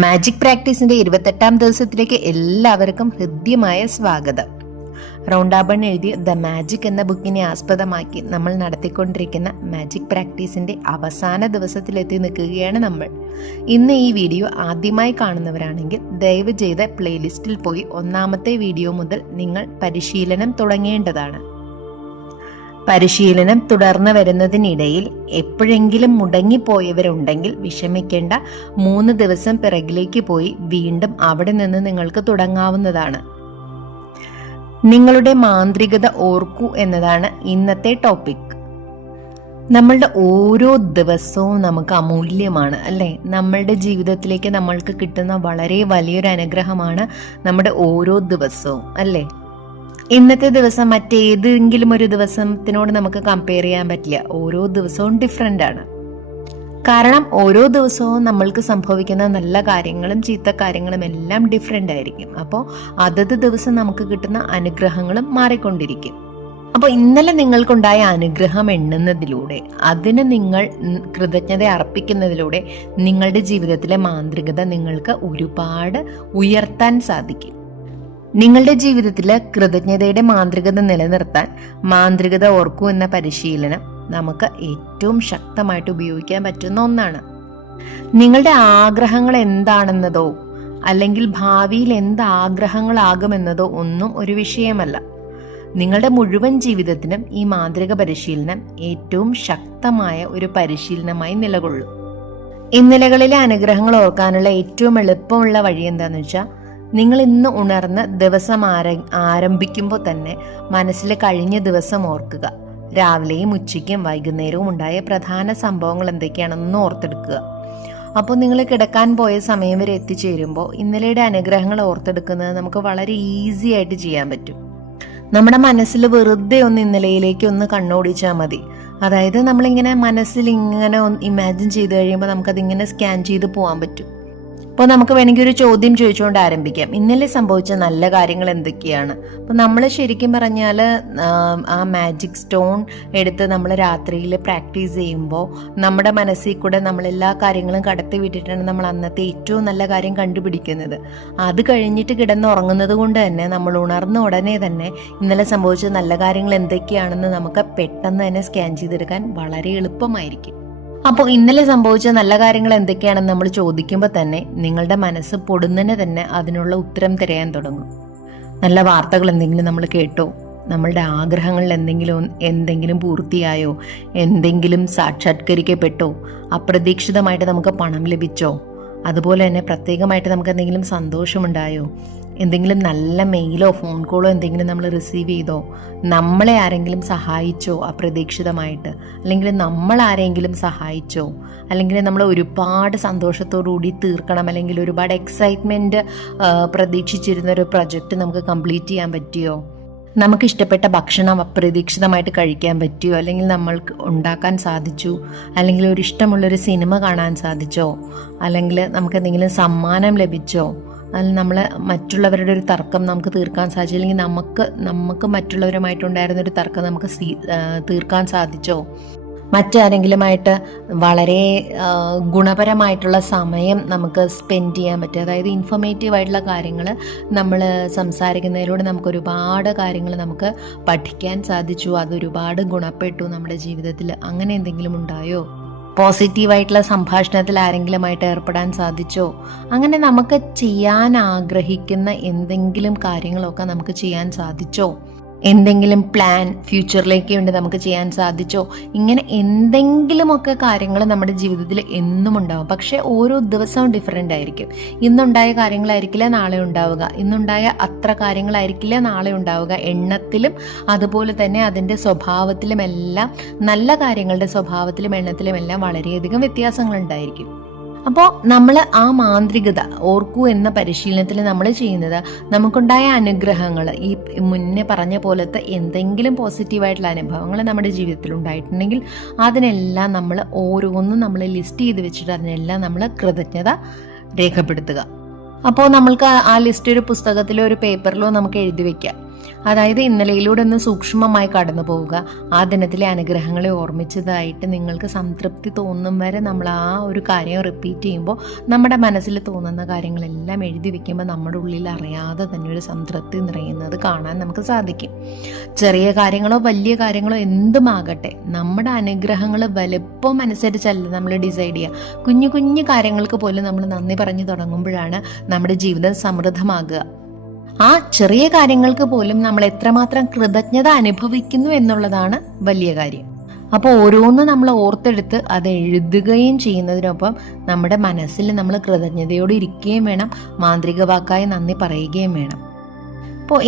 Magic പ്രാക്ടീസിന്റെ 28ാം ദിവസത്തിലേക്ക് എല്ലാവർക്കും ഹൃദ്യമായ സ്വാഗതം. റൗണ്ടാബൺ എഴുതിയ ദ മാജിക് എന്ന ബുക്കിനെ ആസ്പദമാക്കി നമ്മൾ നടത്തിക്കൊണ്ടിരിക്കുന്ന മാജിക് പ്രാക്ടീസിന്റെ അവസാന ദിവസത്തിലെത്തി നിൽക്കുകയാണ് നമ്മൾ. ഇന്ന് ഈ വീഡിയോ ആദ്യമായി കാണുന്നവരാണെങ്കിൽ ദയവ് ചെയ്ത് പ്ലേലിസ്റ്റിൽ പോയി ഒന്നാമത്തെ വീഡിയോ മുതൽ നിങ്ങൾ പരിശീലനം തുടങ്ങേണ്ടതാണ്. പരിശീലനം തുടർന്ന് വരുന്നതിനിടയിൽ എപ്പോഴെങ്കിലും മുടങ്ങിപ്പോയവരുണ്ടെങ്കിൽ വിഷമിക്കേണ്ട. 3 ദിവസം പിറകിലേക്ക് പോയി വീണ്ടും അവിടെ നിന്ന് നിങ്ങൾക്ക് തുടങ്ങാവുന്നതാണ്. നിങ്ങളുടെ മാന്ത്രികത ഓർക്കൂ എന്നതാണ് ഇന്നത്തെ ടോപ്പിക്. നമ്മളുടെ ഓരോ ദിവസവും നമുക്ക് അമൂല്യമാണ് അല്ലേ? നമ്മളുടെ ജീവിതത്തിലേക്ക് നമ്മൾക്ക് കിട്ടുന്ന വളരെ വലിയൊരു അനുഗ്രഹമാണ് നമ്മുടെ ഓരോ ദിവസവും അല്ലേ? ഇന്നത്തെ ദിവസം മറ്റേതെങ്കിലും ഒരു ദിവസത്തിനോട് നമുക്ക് കമ്പയർ ചെയ്യാൻ പറ്റില്ല. ഓരോ ദിവസവും ഡിഫറെൻ്റ് ആണ്. കാരണം ഓരോ ദിവസവും നമ്മൾക്ക് സംഭവിക്കുന്ന നല്ല കാര്യങ്ങളും ചീത്ത കാര്യങ്ങളും എല്ലാം ഡിഫറെൻ്റ് ആയിരിക്കും. അപ്പോൾ അതത് ദിവസം നമുക്ക് കിട്ടുന്ന അനുഗ്രഹങ്ങളും മാറിക്കൊണ്ടിരിക്കും. അപ്പോൾ ഇന്നലെ നിങ്ങൾക്കുണ്ടായ അനുഗ്രഹം എണ്ണുന്നതിലൂടെ, അതിന് നിങ്ങൾ കൃതജ്ഞത അർപ്പിക്കുന്നതിലൂടെ നിങ്ങളുടെ ജീവിതത്തിലെ മാന്ത്രികത നിങ്ങൾക്ക് ഒരുപാട് ഉയർത്താൻ സാധിക്കും. നിങ്ങളുടെ ജീവിതത്തിൽ കൃതജ്ഞതയുടെ മാന്ത്രികത നിലനിർത്താൻ മാന്ത്രികത ഓർക്കൂ എന്ന പരിശീലനം നമുക്ക് ഏറ്റവും ശക്തമായിട്ട് ഉപയോഗിക്കാൻ പറ്റുന്ന ഒന്നാണ്. നിങ്ങളുടെ ആഗ്രഹങ്ങൾ എന്താണെന്നതോ അല്ലെങ്കിൽ ഭാവിയിൽ എന്ത് ആഗ്രഹങ്ങളാകുമെന്നതോ ഒന്നും ഒരു വിഷയമല്ല. നിങ്ങളുടെ മുഴുവൻ ജീവിതത്തിനും ഈ മാന്ത്രിക പരിശീലനം ഏറ്റവും ശക്തമായ ഒരു പരിശീലനമായി നിലകൊള്ളും. ഇന്നലകളിലെ അനുഗ്രഹങ്ങൾ ഓർക്കാനുള്ള ഏറ്റവും എളുപ്പമുള്ള വഴി എന്താണെന്ന് വെച്ചാൽ, നിങ്ങൾ ഇന്ന് ഉണർന്ന് ദിവസം ആരംഭിക്കുമ്പോൾ തന്നെ മനസ്സിൽ കഴിഞ്ഞ ദിവസം ഓർക്കുക. രാവിലെയും ഉച്ചയ്ക്കും വൈകുന്നേരവും ഉണ്ടായ പ്രധാന സംഭവങ്ങൾ എന്തൊക്കെയാണെന്ന് ഓർത്തെടുക്കുക. അപ്പോൾ നിങ്ങൾ കിടക്കാൻ പോയ സമയം വരെ എത്തിച്ചേരുമ്പോൾ ഇന്നലെയുടെ അനുഗ്രഹങ്ങൾ ഓർത്തെടുക്കുന്നത് നമുക്ക് വളരെ ഈസി ആയിട്ട് ചെയ്യാൻ പറ്റും. നമ്മുടെ മനസ്സിൽ വെറുതെ ഒന്ന് ഇന്നലെയിലേക്ക് ഒന്ന് കണ്ണോടിച്ചാൽ മതി. അതായത് നമ്മളിങ്ങനെ മനസ്സിൽ ഇങ്ങനെ ഇമാജിൻ ചെയ്ത് കഴിയുമ്പോൾ നമുക്കതിങ്ങനെ സ്കാൻ ചെയ്ത് പോകാൻ പറ്റും. അപ്പോൾ നമുക്ക് വേണമെങ്കിൽ ഒരു ചോദ്യം ചോദിച്ചുകൊണ്ട് ആരംഭിക്കാം. ഇന്നലെ സംഭവിച്ച നല്ല കാര്യങ്ങൾ എന്തൊക്കെയാണ്? അപ്പോൾ നമ്മൾ ശരിക്കും പറഞ്ഞാൽ ആ മാജിക് സ്റ്റോൺ എടുത്ത് നമ്മൾ രാത്രിയിൽ പ്രാക്ടീസ് ചെയ്യുമ്പോൾ നമ്മുടെ മനസ്സിൽ കൂടെ നമ്മളെല്ലാ കാര്യങ്ങളും കടത്തി വിട്ടിട്ടാണ് നമ്മൾ അന്നത്തെ ഏറ്റവും നല്ല കാര്യം കണ്ടുപിടിക്കുന്നത്. അത് കഴിഞ്ഞിട്ട് കിടന്നുറങ്ങുന്നത് കൊണ്ട് തന്നെ നമ്മൾ ഉണർന്ന ഉടനെ തന്നെ ഇന്നലെ സംഭവിച്ച നല്ല കാര്യങ്ങൾ എന്തൊക്കെയാണെന്ന് നമുക്ക് പെട്ടെന്ന് തന്നെ സ്കാൻ ചെയ്തെടുക്കാൻ വളരെ എളുപ്പമായിരിക്കും. അപ്പോൾ ഇന്നലെ സംഭവിച്ച നല്ല കാര്യങ്ങൾ എന്തൊക്കെയാണെന്ന് നമ്മൾ ചോദിക്കുമ്പോൾ തന്നെ നിങ്ങളുടെ മനസ്സ് പൊടുന്നതിന് തന്നെ അതിനുള്ള ഉത്തരം തിരയാൻ തുടങ്ങും. നല്ല വാർത്തകൾ എന്തെങ്കിലും നമ്മൾ കേട്ടോ, നമ്മളുടെ ആഗ്രഹങ്ങളിൽ എന്തെങ്കിലും പൂർത്തിയായോ, എന്തെങ്കിലും സാക്ഷാത്കരിക്കപ്പെട്ടോ, അപ്രതീക്ഷിതമായിട്ട് നമുക്ക് പണം ലഭിച്ചോ, അതുപോലെ തന്നെ പ്രത്യേകമായിട്ട് നമുക്ക് എന്തെങ്കിലും സന്തോഷമുണ്ടായോ, എന്തെങ്കിലും നല്ല മെയിലോ ഫോൺ കോളോ എന്തെങ്കിലും നമ്മൾ റിസീവ് ചെയ്തോ, നമ്മളെ ആരെങ്കിലും സഹായിച്ചോ അപ്രതീക്ഷിതമായിട്ട്, അല്ലെങ്കിൽ നമ്മൾ ആരെങ്കിലും സഹായിച്ചോ, അല്ലെങ്കിൽ നമ്മൾ ഒരുപാട് സന്തോഷത്തോടുകൂടി തീർക്കണം അല്ലെങ്കിൽ ഒരുപാട് എക്സൈറ്റ്മെൻറ്റ് പ്രതീക്ഷിച്ചിരുന്ന ഒരു പ്രൊജക്റ്റ് നമുക്ക് കംപ്ലീറ്റ് ചെയ്യാൻ പറ്റിയോ, നമുക്കിഷ്ടപ്പെട്ട ഭക്ഷണം അപ്രതീക്ഷിതമായിട്ട് കഴിക്കാൻ പറ്റിയോ, അല്ലെങ്കിൽ നമ്മൾക്ക് ഉണ്ടാക്കാൻ സാധിച്ചു, അല്ലെങ്കിൽ ഒരു ഇഷ്ടമുള്ളൊരു സിനിമ കാണാൻ സാധിച്ചോ, അല്ലെങ്കിൽ നമുക്ക് എന്തെങ്കിലും സമ്മാനം ലഭിച്ചോ, അതിൽ നമ്മൾ മറ്റുള്ളവരുടെ ഒരു തർക്കം നമുക്ക് തീർക്കാൻ സാധിച്ചു, അല്ലെങ്കിൽ നമുക്ക് മറ്റുള്ളവരുമായിട്ടുണ്ടായിരുന്നൊരു തർക്കം നമുക്ക് തീർക്കാൻ സാധിച്ചോ, മറ്റാരെങ്കിലുമായിട്ട് വളരെ ഗുണപരമായിട്ടുള്ള സമയം നമുക്ക് സ്പെൻഡ് ചെയ്യാൻ പറ്റും. അതായത് ഇൻഫോർമേറ്റീവ് ആയിട്ടുള്ള കാര്യങ്ങൾ നമ്മൾ സംസാരിക്കുന്നതിലൂടെ നമുക്ക് ഒരുപാട് കാര്യങ്ങൾ നമുക്ക് പഠിക്കാൻ സാധിച്ചു, അതൊരുപാട് ഗുണപ്പെട്ടു നമ്മുടെ ജീവിതത്തിൽ. അങ്ങനെ എന്തെങ്കിലും ഉണ്ടായോ? പോസിറ്റീവായിട്ടുള്ള സംഭാഷണത്തിൽ ആരെങ്കിലുമായിട്ട് ഏർപ്പെടാൻ സാധിച്ചോ? അങ്ങനെ നമുക്ക് ചെയ്യാൻ ആഗ്രഹിക്കുന്ന എന്തെങ്കിലും കാര്യങ്ങളൊക്കെ നമുക്ക് ചെയ്യാൻ സാധിച്ചോ? എന്തെങ്കിലും പ്ലാൻ ഫ്യൂച്ചറിലേക്ക് വേണ്ടി നമുക്ക് ചെയ്യാൻ സാധിച്ചോ? ഇങ്ങനെ എന്തെങ്കിലുമൊക്കെ കാര്യങ്ങൾ നമ്മുടെ ജീവിതത്തിൽ എന്നും ഉണ്ടാവും. പക്ഷേ ഓരോ ദിവസവും ഡിഫറെൻ്റ് ആയിരിക്കും. ഇന്നുണ്ടായ കാര്യങ്ങളായിരിക്കില്ല നാളെ ഉണ്ടാവുക, ഇന്നുണ്ടായ അത്ര കാര്യങ്ങളായിരിക്കില്ല നാളെ ഉണ്ടാവുക. എണ്ണത്തിലും അതുപോലെ തന്നെ അതിൻ്റെ സ്വഭാവത്തിലും എല്ലാം, നല്ല കാര്യങ്ങളുടെ സ്വഭാവത്തിലും എണ്ണത്തിലും എല്ലാം വളരെയധികം വ്യത്യാസങ്ങളുണ്ടായിരിക്കും. അപ്പോൾ നമ്മൾ ആ മാന്ത്രികത ഓർക്കൂ എന്ന പരിശീലനത്തിൽ നമ്മൾ ചെയ്യുന്നത്, നമുക്കുണ്ടായ അനുഗ്രഹങ്ങൾ, ഈ മുന്നേ പറഞ്ഞ പോലത്തെ എന്തെങ്കിലും പോസിറ്റീവായിട്ടുള്ള അനുഭവങ്ങൾ നമ്മുടെ ജീവിതത്തിൽ ഉണ്ടായിട്ടുണ്ടെങ്കിൽ അതിനെല്ലാം നമ്മൾ ഓരോന്നും നമ്മൾ ലിസ്റ്റ് ചെയ്ത് വെച്ചിട്ട് അതിനെല്ലാം നമ്മൾ കൃതജ്ഞത രേഖപ്പെടുത്തുക. അപ്പോൾ നമ്മൾക്ക് ആ ലിസ്റ്റ് ഒരു പുസ്തകത്തിലോ ഒരു പേപ്പറിലോ നമുക്ക് എഴുതി വയ്ക്കാം. അതായത് ഇന്നലെയിലൂടെ ഒന്ന് സൂക്ഷ്മമായി കടന്നു പോവുക. ആ ദിനത്തിലെ അനുഗ്രഹങ്ങളെ ഓർമ്മിച്ചതായിട്ട് നിങ്ങൾക്ക് സംതൃപ്തി തോന്നും വരെ നമ്മൾ ആ ഒരു കാര്യം റിപ്പീറ്റ് ചെയ്യുമ്പോൾ നമ്മുടെ മനസ്സിൽ തോന്നുന്ന കാര്യങ്ങളെല്ലാം എഴുതി വെക്കുമ്പോൾ നമ്മുടെ ഉള്ളിൽ അറിയാതെ തന്നെ ഒരു സംതൃപ്തി നിറയുന്നത് കാണാൻ നമുക്ക് സാധിക്കും. ചെറിയ കാര്യങ്ങളോ വലിയ കാര്യങ്ങളോ എന്തുമാകട്ടെ, നമ്മുടെ അനുഗ്രഹങ്ങൾ വലുപ്പം അനുസരിച്ചല്ല നമ്മൾ ഡിസൈഡ് ചെയ്യുക. കുഞ്ഞു കുഞ്ഞു കാര്യങ്ങൾക്ക് പോലും നമ്മൾ നന്ദി പറഞ്ഞു തുടങ്ങുമ്പോഴാണ് നമ്മുടെ ജീവിതം സമൃദ്ധമാകുക. ആ ചെറിയ കാര്യങ്ങൾക്ക് പോലും നമ്മൾ എത്രമാത്രം കൃതജ്ഞത അനുഭവിക്കുന്നു എന്നുള്ളതാണ് വലിയ കാര്യം. അപ്പോൾ ഓരോന്ന് നമ്മൾ ഓർത്തെടുത്ത് അത് എഴുതുകയും ചെയ്യുന്നതിനൊപ്പം നമ്മുടെ മനസ്സിൽ നമ്മൾ കൃതജ്ഞതയോടെ ഇരിക്കുകയും വേണം, മാന്ത്രിക വാക്കായി നന്ദി പറയുകയും വേണം. അപ്പോൾ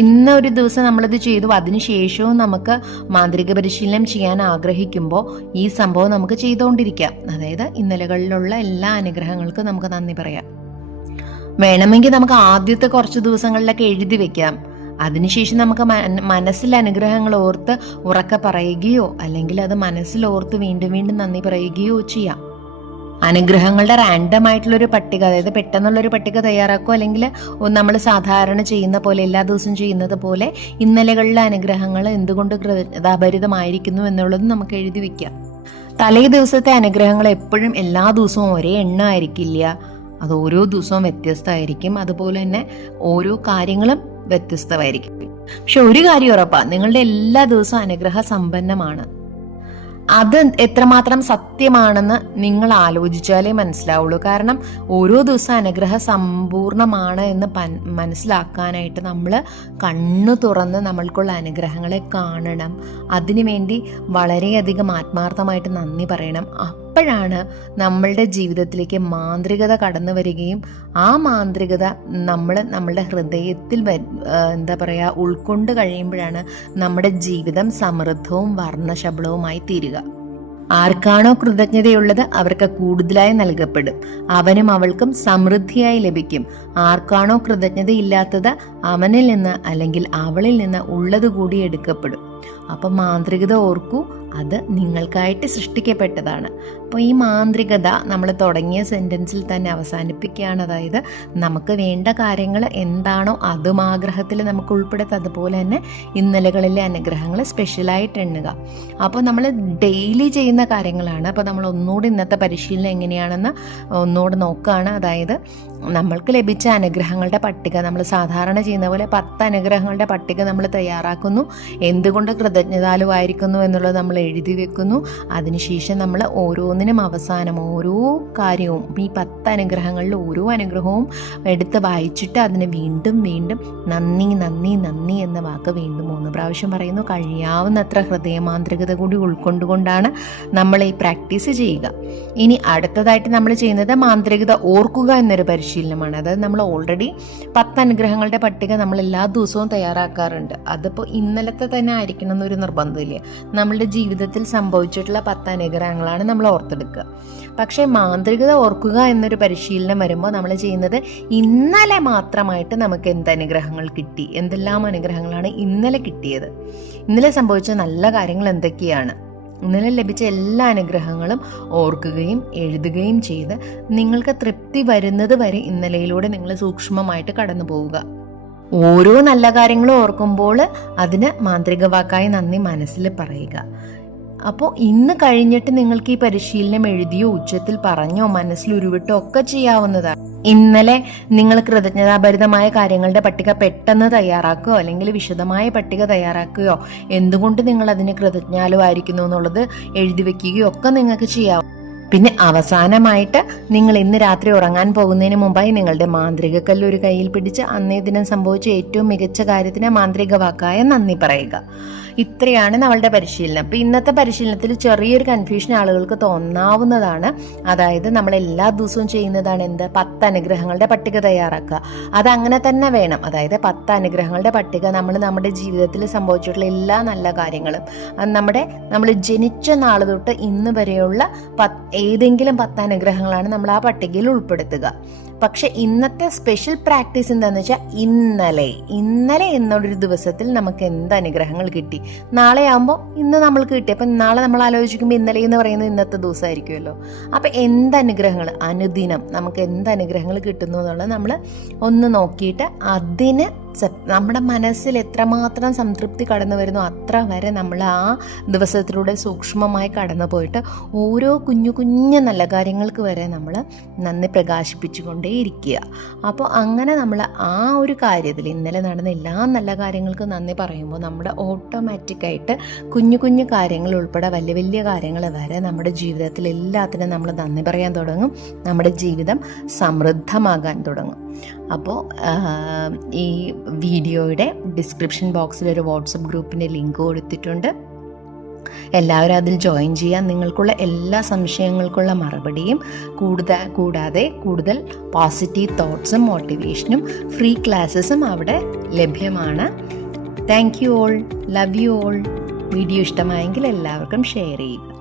ഇന്നൊരു ദിവസം നമ്മളിത് ചെയ്തു, അതിനുശേഷവും നമുക്ക് മാന്ത്രിക പരിശീലനം ചെയ്യാൻ ആഗ്രഹിക്കുമ്പോൾ ഈ സംഭവം നമുക്ക് ചെയ്തുകൊണ്ടിരിക്കാം. അതായത് ഇന്നലകളിലുള്ള എല്ലാ അനുഗ്രഹങ്ങൾക്കും നമുക്ക് നന്ദി പറയാം. വേണമെങ്കിൽ നമുക്ക് ആദ്യത്തെ കുറച്ച് ദിവസങ്ങളിലൊക്കെ എഴുതി വെക്കാം. അതിനുശേഷം നമുക്ക് മനസ്സിൽ അനുഗ്രഹങ്ങൾ ഓർത്ത് ഉറക്കെ പറയുകയോ അല്ലെങ്കിൽ അത് മനസ്സിലോർത്ത് വീണ്ടും വീണ്ടും നന്ദി പറയുകയോ ചെയ്യാം. അനുഗ്രഹങ്ങളുടെ റാൻഡം ആയിട്ടുള്ളൊരു പട്ടിക, അതായത് പെട്ടെന്നുള്ളൊരു പട്ടിക തയ്യാറാക്കുക, അല്ലെങ്കിൽ നമ്മൾ സാധാരണ ചെയ്യുന്ന പോലെ എല്ലാ ദിവസവും ചെയ്യുന്നത് പോലെ ഇന്നലകളിലെ അനുഗ്രഹങ്ങൾ എന്തുകൊണ്ട് കൃതജ്ഞതാഭരിതമായിരിക്കുന്നു എന്നുള്ളത് നമുക്ക് എഴുതി വെക്കാം. തലേ ദിവസത്തെ അനുഗ്രഹങ്ങൾ എപ്പോഴും എല്ലാ ദിവസവും ഒരേ എണ്ണ ആയിരിക്കില്ല, അത് ഓരോ ദിവസവും വ്യത്യസ്തമായിരിക്കും. അതുപോലെ തന്നെ ഓരോ കാര്യങ്ങളും വ്യത്യസ്തമായിരിക്കും. പക്ഷെ ഒരു കാര്യം ഉറപ്പാണ്, നിങ്ങളുടെ എല്ലാ ദിവസവും അനുഗ്രഹ സമ്പന്നമാണ്. അത് എത്രമാത്രം സത്യമാണെന്ന് നിങ്ങൾ ആലോചിച്ചാലേ മനസ്സിലാവുള്ളൂ. കാരണം ഓരോ ദിവസം അനുഗ്രഹ സമ്പൂർണമാണ് എന്ന് മനസ്സിലാക്കാനായിട്ട് നമ്മൾ കണ്ണു തുറന്ന് നമ്മൾക്കുള്ള അനുഗ്രഹങ്ങളെ കാണണം. അതിനുവേണ്ടി വളരെയധികം ആത്മാർത്ഥമായിട്ട് നന്ദി പറയണം. അപ്പോഴാണ് നമ്മളുടെ ജീവിതത്തിലേക്ക് മാന്ത്രികത കടന്നു വരികയും ആ മാന്ത്രികത നമ്മളുടെ ഹൃദയത്തിൽ ഉൾക്കൊണ്ട് കഴിയുമ്പോഴാണ് നമ്മുടെ ജീവിതം സമൃദ്ധവും വർണ്ണശബളവുമായി തീരുക. ആർക്കാണോ കൃതജ്ഞതയുള്ളത് അവർക്ക് കൂടുതലായി നൽകപ്പെടും, അവനും അവൾക്കും സമൃദ്ധിയായി ലഭിക്കും. ആർക്കാണോ കൃതജ്ഞതയില്ലാത്തത് അവനിൽ നിന്ന് അല്ലെങ്കിൽ അവളിൽ നിന്ന് ഉള്ളത് കൂടി എടുക്കപ്പെടും. അപ്പം മാന്ത്രികത ഓർക്കൂ, അത് നിങ്ങൾക്കായിട്ട് സൃഷ്ടിക്കപ്പെട്ടതാണ്. അപ്പോൾ ഈ മാന്ത്രികത നമ്മൾ തുടങ്ങിയ സെൻറ്റൻസിൽ തന്നെ അവസാനിപ്പിക്കുകയാണ്. അതായത് നമുക്ക് വേണ്ട കാര്യങ്ങൾ എന്താണോ അതും ആഗ്രഹത്തിൽ നമുക്ക് ഉൾപ്പെടുത്തുക. അതുപോലെ തന്നെ ഇന്നലകളിലെ അനുഗ്രഹങ്ങൾ സ്പെഷ്യലായിട്ട് എണ്ണുക. അപ്പോൾ നമ്മൾ ഡെയിലി ചെയ്യുന്ന കാര്യങ്ങളാണ്. അപ്പോൾ നമ്മൾ ഒന്നുകൂടി ഇന്നത്തെ പരിശീലനം എങ്ങനെയാണെന്ന് ഒന്നുകൂടി നോക്കുകയാണ്. അതായത് നമ്മൾക്ക് ലഭിച്ച അനുഗ്രഹങ്ങളുടെ പട്ടിക നമ്മൾ സാധാരണ ചെയ്യുന്ന പോലെ 10 അനുഗ്രഹങ്ങളുടെ പട്ടിക നമ്മൾ തയ്യാറാക്കുന്നു. എന്തുകൊണ്ട് കൃതജ്ഞതാലുവായിരിക്കുന്നു എന്നുള്ളത് നമ്മൾ എഴുതി വെക്കുന്നു. അതിനുശേഷം നമ്മൾ ഓരോന്നിനും അവസാനം ഓരോ കാര്യവും ഈ 10 അനുഗ്രഹങ്ങളിൽ ഓരോ അനുഗ്രഹവും എടുത്ത് വായിച്ചിട്ട് അതിന് വീണ്ടും വീണ്ടും നന്ദി നന്ദി നന്ദി എന്ന വാക്ക് വീണ്ടും 3 പ്രാവശ്യം പറയുന്നു. കഴിയാവുന്നത്ര ഹൃദയമാന്ത്രികത കൂടി ഉൾക്കൊണ്ടുകൊണ്ടാണ് നമ്മൾ ഈ പ്രാക്ടീസ് ചെയ്യുക. ഇനി അടുത്തതായിട്ട് നമ്മൾ ചെയ്യുന്നത് മാന്ത്രികത ഓർക്കുക എന്നൊരു പരിശീലനമാണ്. അതായത് നമ്മൾ ഓൾറെഡി 10 അനുഗ്രഹങ്ങളുടെ പട്ടിക നമ്മൾ എല്ലാ ദിവസവും തയ്യാറാക്കാറുണ്ട്. അതിപ്പോൾ ഇന്നലത്തെ തന്നെ ആയിരിക്കണം എന്നൊരു നിർബന്ധമില്ല. നമ്മളുടെ ജീവിതത്തിൽ സംഭവിച്ചിട്ടുള്ള 10 അനുഗ്രഹങ്ങളാണ് നമ്മൾ ഓർത്തെടുക്കുക. പക്ഷേ മാന്ത്രികത ഓർക്കുക എന്നൊരു പരിശീലനം വരുമ്പോൾ നമ്മൾ ചെയ്യുന്നത് ഇന്നലെ മാത്രമായിട്ട് നമുക്ക് എന്ത് അനുഗ്രഹങ്ങൾ കിട്ടി, എന്തെല്ലാം അനുഗ്രഹങ്ങളാണ് ഇന്നലെ കിട്ടിയത്, ഇന്നലെ സംഭവിച്ച നല്ല കാര്യങ്ങൾ എന്തൊക്കെയാണ്, ഇന്നലെ ലഭിച്ച എല്ലാ അനുഗ്രഹങ്ങളും ഓർക്കുകയും എഴുതുകയും ചെയ്ത് നിങ്ങൾക്ക് തൃപ്തി വരുന്നത് വരെ ഇന്നലയിലൂടെ നിങ്ങൾ സൂക്ഷ്മമായിട്ട് കടന്നു പോവുക. ഓരോ നല്ല കാര്യങ്ങളും ഓർക്കുമ്പോൾ അതിന് മാന്ത്രിക വാക്കായി നന്ദി മനസ്സിൽ പറയുക. അപ്പോൾ ഇന്ന് കഴിഞ്ഞിട്ട് നിങ്ങൾക്ക് ഈ പരിശീലനം എഴുതിയോ ഉച്ചത്തിൽ പറഞ്ഞോ മനസ്സിൽ ഉരുവിട്ടോ ഒക്കെ ചെയ്യാവുന്നതാണ്. ഇന്നലെ നിങ്ങൾ കൃതജ്ഞതാഭരിതമായ കാര്യങ്ങളുടെ പട്ടിക പെട്ടെന്ന് തയ്യാറാക്കുകയോ അല്ലെങ്കിൽ വിശദമായ പട്ടിക തയ്യാറാക്കുകയോ എന്തുകൊണ്ട് നിങ്ങൾ അതിന് കൃതജ്ഞാലുവായിരിക്കുന്നു എന്നുള്ളത് എഴുതി വെക്കുകയോ ഒക്കെ നിങ്ങൾക്ക് ചെയ്യാം. പിന്നെ അവസാനമായിട്ട് നിങ്ങൾ ഇന്ന് രാത്രി ഉറങ്ങാൻ പോകുന്നതിന് മുമ്പായി നിങ്ങളുടെ മാന്ത്രിക കല്ല് ഒരു കയ്യിൽ പിടിച്ച് അന്നേ ദിനം സംഭവിച്ച ഏറ്റവും മികച്ച കാര്യത്തിന് മാന്ത്രിക വാക്കായ നന്ദി പറയുക. ഇത്രയാണ് നമ്മളുടെ പരിശീലനം. അപ്പോൾ ഇന്നത്തെ പരിശീലനത്തിൽ ചെറിയൊരു കൺഫ്യൂഷൻ ആളുകൾക്ക് തോന്നാവുന്നതാണ്. അതായത് നമ്മൾ എല്ലാ ദിവസവും ചെയ്യുന്നതാണ് എന്ത്, 10 അനുഗ്രഹങ്ങളുടെ പട്ടിക തയ്യാറാക്കുക. അതങ്ങനെ തന്നെ വേണം. അതായത് 10 അനുഗ്രഹങ്ങളുടെ പട്ടിക നമ്മുടെ ജീവിതത്തിൽ സംഭവിച്ചിട്ടുള്ള എല്ലാ നല്ല കാര്യങ്ങളും നമ്മൾ ജനിച്ച നാൾ തൊട്ട് ഇന്ന് വരെയുള്ള ഏതെങ്കിലും 10 അനുഗ്രഹങ്ങളാണ് നമ്മൾ ആ പട്ടികയിൽ ഉൾപ്പെടുത്തുക. പക്ഷെ ഇന്നത്തെ സ്പെഷ്യൽ പ്രാക്ടീസ് എന്താണെന്ന് വെച്ചാൽ ഇന്നലെ എന്നൊരു ദിവസത്തിൽ നമുക്ക് എന്ത് അനുഗ്രഹങ്ങൾ കിട്ടി, നാളെ ആകുമ്പോൾ ഇന്ന് നമ്മൾക്ക് കിട്ടി. അപ്പം നാളെ നമ്മൾ ആലോചിക്കുമ്പോൾ ഇന്നലെ എന്ന് പറയുന്നത് ഇന്നത്തെ ദിവസമായിരിക്കുമല്ലോ. അപ്പം എന്ത് അനുഗ്രഹങ്ങൾ അനുദിനം നമുക്ക് എന്ത് അനുഗ്രഹങ്ങൾ കിട്ടുന്നു എന്നുള്ളത് നമ്മൾ ഒന്ന് നോക്കിയിട്ട് അതിന് നമ്മുടെ മനസ്സിൽ എത്രമാത്രം സംതൃപ്തി കടന്നു വരുന്നു അത്ര വരെ നമ്മൾ ആ ദിവസത്തിലൂടെ സൂക്ഷ്മമായി കടന്നു പോയിട്ട് ഓരോ കുഞ്ഞു കുഞ്ഞു നല്ല കാര്യങ്ങൾക്ക് വരെ നമ്മൾ നന്ദി പ്രകാശിപ്പിച്ചുകൊണ്ടേ ഇരിക്കുക. അപ്പോൾ അങ്ങനെ നമ്മൾ ആ ഒരു കാര്യത്തിൽ ഇന്നലെ നടന്ന എല്ലാ നല്ല കാര്യങ്ങൾക്കും നന്ദി പറയുമ്പോൾ നമ്മുടെ ഓട്ടോമാറ്റിക്കായിട്ട് കുഞ്ഞു കുഞ്ഞു കാര്യങ്ങൾ ഉൾപ്പെടെ വലിയ വലിയ കാര്യങ്ങൾ വരെ നമ്മുടെ ജീവിതത്തിൽ എല്ലാത്തിനും നമ്മൾ നന്ദി പറയാൻ തുടങ്ങും. നമ്മുടെ ജീവിതം സമൃദ്ധമാകാൻ തുടങ്ങും. അപ്പോൾ ഈ വീഡിയോയുടെ ഡിസ്ക്രിപ്ഷൻ ബോക്സിൽ ഒരു വാട്സപ്പ് ഗ്രൂപ്പിൻ്റെ ലിങ്ക് കൊടുത്തിട്ടുണ്ട്. എല്ലാവരും അതിൽ ജോയിൻ ചെയ്യാൻ. നിങ്ങൾക്കുള്ള എല്ലാ സംശയങ്ങൾക്കുള്ള മറുപടിയും കൂടാതെ കൂടുതൽ പോസിറ്റീവ് തോട്ട്സും മോട്ടിവേഷനും ഫ്രീ ക്ലാസ്സസും അവിടെ ലഭ്യമാണ്. Thank you all. Love you all. Video ഇഷ്ടമായെങ്കിൽ എല്ലാവർക്കും ഷെയർ ചെയ്യുക.